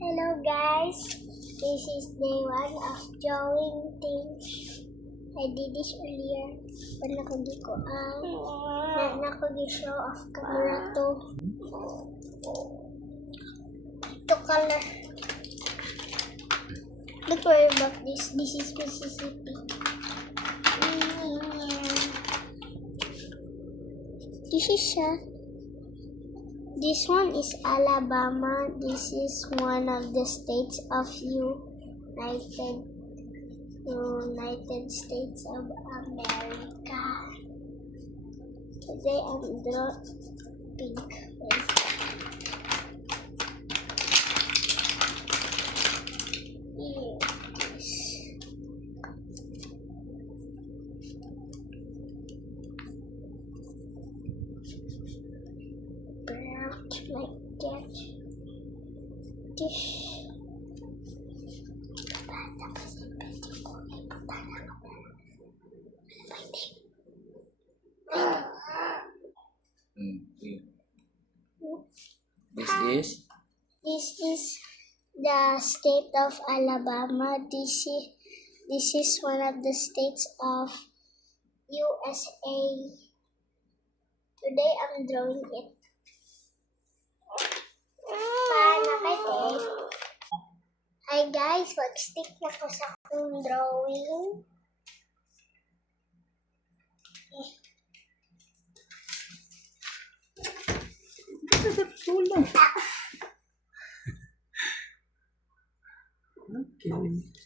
Hello guys, this is day 1 of drawing things. I did this earlier. But show off camera to color. Don't worry about this. This is Mississippi. This one is Alabama. This is one of the states of United States of America. Today I'm drawing pink. Like that. This is the state of Alabama. This is one of the states of USA. Today I'm drawing it. Hi guys, mag-stick na ko sa akong drawing. Okay.